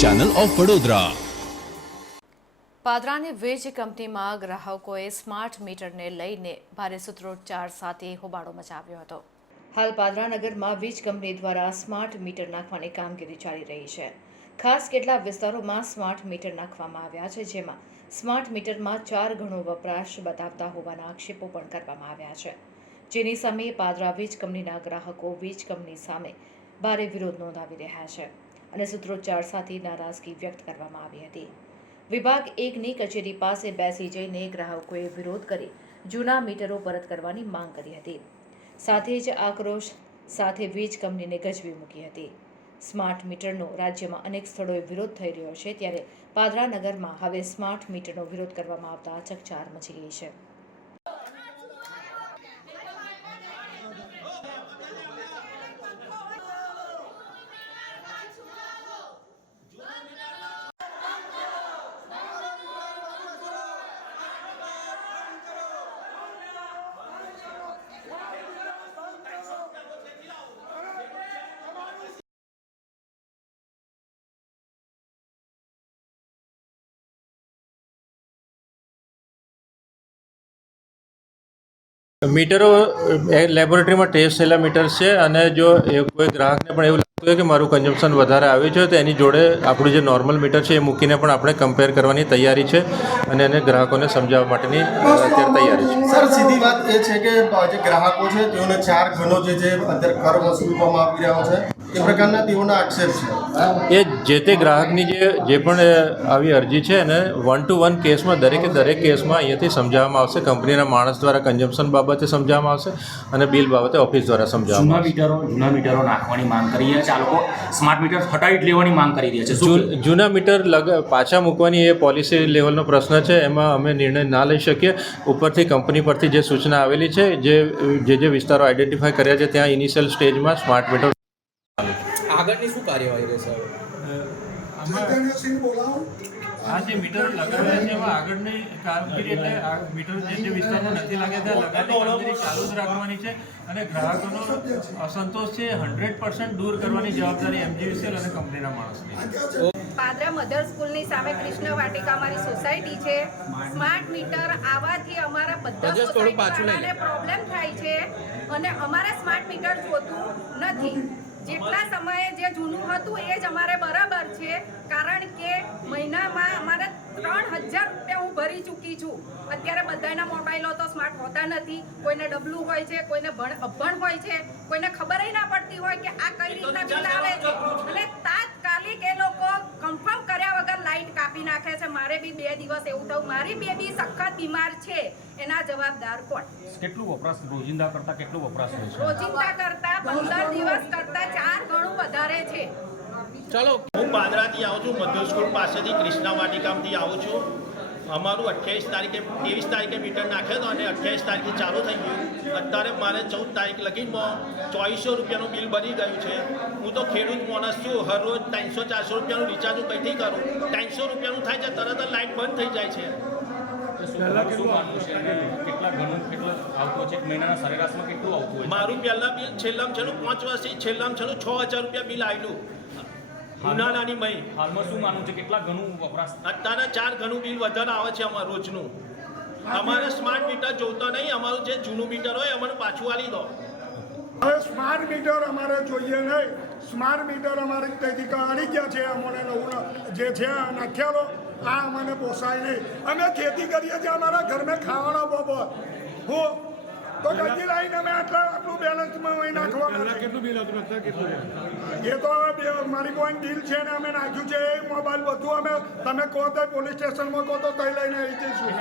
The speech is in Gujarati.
ચેનલ ઓફ વડોદરા પાદરાની વીજ કંપનીમાં ગ્રાહકોએ સ્માર્ટ મીટરને લઈને ભારે સૂત્રોચ્ચાર સાથે હોબાળો મચાવ્યો હતો. હાલ પાદરા વીજ કંપની દ્વારા સ્માર્ટ મીટર નાખવાની કામગીરી ચાલી રહી છે. ખાસ કેટલાક વિસ્તારોમાં સ્માર્ટ મીટર નાખવામાં આવ્યા છે, જેમાં સ્માર્ટ મીટરમાં ચાર ગણો વપરાશ બતાવતા હોવાના આક્ષેપો પણ કરવામાં આવ્યા છે. જેની સામે પાદરા વીજ કંપનીના ગ્રાહકો વીજ કંપની સામે ભારે વિરોધ નોંધાવી રહ્યા છે અને સૂત્રોચ્ચાર સાથે નારાજગી વ્યક્ત કરવામાં આવી હતી. વિભાગ એકની કચેરી પાસે બેસી જઈને ગ્રાહકોએ વિરોધ કરી જૂના મીટરો પરત કરવાની માંગ કરી હતી. સાથે જ આક્રોશ સાથે વીજ કંપનીને ગજવી મૂકી હતી. સ્માર્ટ મીટરનો રાજ્યમાં અનેક સ્થળોએ વિરોધ થઈ રહ્યો છે ત્યારે પાદરા નગરમાં હવે સ્માર્ટ મીટરનો વિરોધ કરવામાં આવતા ચકચાર મચી ગઈ છે. મીટરો એ લેબોરેટરીમાં ટેસ્ટ થયેલા મીટર છે અને જો એ કોઈ ગ્રાહકને પણ એવું કે મારું કન્ઝમ્પશન વધારે આવ્યું છે તો એની જોડે આપણું જે નોર્મલ મીટર છે એ મૂકીને પણ આપણે કમ્પેર કરવાની તૈયારી છે અને એને ગ્રાહકોને સમજાવવા માટેની અત્યારે તૈયારી છે. સર સીધી વાત એ છે કે જે ગ્રાહકો છે તેઓને ચાર ગણો જે જે અત્યારે કર વસૂલવામાં આવી રહ્યો છે એ પ્રકારના તેઓના આક્ષેપ છે. એ જે તે ગ્રાહકની જે જે પણ આવી અરજી છે એને વન ટુ વન કેસમાં દરેકે દરેક કેસમાં અહીંયાથી સમજાવવામાં આવશે કંપનીના માણસ દ્વારા કન્ઝમ્પશન બાબતે સમજાવવામાં આવશે અને બિલ બાબતે ઓફિસ દ્વારા સમજાવવામાં જૂના મીટરો જૂના મીટરો નાખવાની માંગ કરી રહ્યા છે આ લોકો સ્માર્ટ મીટર હટાવી જ લેવાની માંગ કરી રહ્યા છે. જૂના મીટર લગ પાછા મૂકવાની એ પોલિસી લેવલનો પ્રશ્ન છે. એમાં અમે નિર્ણય ના લઈ શકીએ. ઉપરથી કંપની પરથી જે સૂચના આવેલી છે જે જે જે વિસ્તારો આઈડેન્ટિફાય કર્યા છે ત્યાં ઇનિશિયલ સ્ટેજમાં સ્માર્ટ મીટર આગળની શું કાર્યવાહી રહેશે? આ જે મીટર લગાવ્યા છે એમાં આગળની કામગીરી એટલે આ મીટર જે જે વિસ્તારમાં નથી લાગ્યા ત્યાં લગાવવાની કામગીરી ચાલુ જ રાખવાની છે અને ગ્રાહકોનો અસંતોષ છે હંડ્રેડ પર્સન્ટ દૂર કરવાની જવાબદારી એમજીવીસીએલ અને કંપનીના માણસની પાદરા મધર સ્કૂલની સામે કૃષ્ણ વાટિકા અમારી સોસાયટી છે. સ્માર્ટ મીટર આવવાથી અમારા બધા. સોસાયટીવાળાને પ્રોબ્લેમ થાય છે અને અમારે સ્માર્ટ મીટર જોતું નથી. જેટલા સમયે જે જૂનું હતું એ જ અમારે બરાબર છે કારણ કે મહિનામાં અમારે ત્રણ હજાર રૂપિયા હું ભરી ચૂકી છું. અત્યારે બધાના મોબાઈલો તો સ્માર્ટ હોતા નથી. કોઈને ડબલું હોય છે કોઈને ભણ અભણ હોય છે કોઈને ખબર ના પડતી હોય કે આ કઈ રીતના બિલ આવે છે અને તાત્કાલિક એ લોકો કન્ફર્મ કર્યા વગર લાઈટ કાપી નાખે છે. મારે બી બે દિવસ એવું થયું. મારી બેબી સખત બીમાર છે. એના જવાબદાર કોણ? કેટલું વપરાશ રોજિંદા કરતા કેટલું વપરાશ રોજિંદા કરતા પંદર દિવસ કરતા ચાર ગણું વધારે છે. ચલો. હું પાદરાથી આવું છું મધ્ય સ્કૂલ પાસેથી ક્રિષ્ના વાટિકામથી આવું છું. અમારું અઠ્યાવીસ તારીખે ત્રેવીસ તારીખે મીટર નાખ્યો હતો અને અઠ્યાવીસ તારીખે ચાલુ થઈ ગયું. અત્યારે મારે ચૌદ તારીખ લગીમાં ચોવીસો રૂપિયાનું બિલ બની ગયું છે. હું તો ખેડૂત માણસ છું હરરોજ ત્રણસો ચારસો રૂપિયાનું રિચાર્જ હું કંઈથી કરું? ત્રણસો રૂપિયાનું થાય છે તરત જ લાઇટ બંધ થઈ જાય છે. શું શું માનવું છે? અને કેટલા ઘણું કેટલું આવતું હોય છે? એક મહિનાના સરેરાશમાં કેટલું આવતું હોય છે? મારું પહેલાં બિલ છેલ્લામાં છેલ્લું પાંચ વર્ષથી છેલ્લામાં છેલ્લું છ હજાર રૂપિયા બિલ આવેલું ઉનાળાની મય હાલમાં શું માનવું છે? કેટલા ઘણું વપરાશ અત્યારે ચાર ઘણું બિલ વધારે આવે છે અમારું રોજનું. અમારે સ્માર્ટ મીટર જોતા નહીં. અમારું જે જૂનું મીટર હોય અમને પાછું આલી દો. હવે સ્માર્ટ મીટર અમારે જોઈએ નહીં. સ્માર્ટ મીટર અમારે તેથી કાઢી ગયા છે અમને નવું જે છે નાખ્યાલો. આ અમને પોસાય નહીં. અમે ખેતી કરીએ છીએ અમારા ઘરમાં ખાવાનો બપોર હું તો ગજી લાઈને અમે આટલા આટલું બેલેન્સમાં અહીં નાખવાના કેટલું બિલ હતું? અત્યારે કેટલું એ તો મારી કોઈ ડીલ છે ને અમે નાખ્યું છે એ મોબાઈલ બધું અમે તમે કહો તો પોલીસ સ્ટેશનમાં કહો તો તઈ લઈને આવી જઈશું.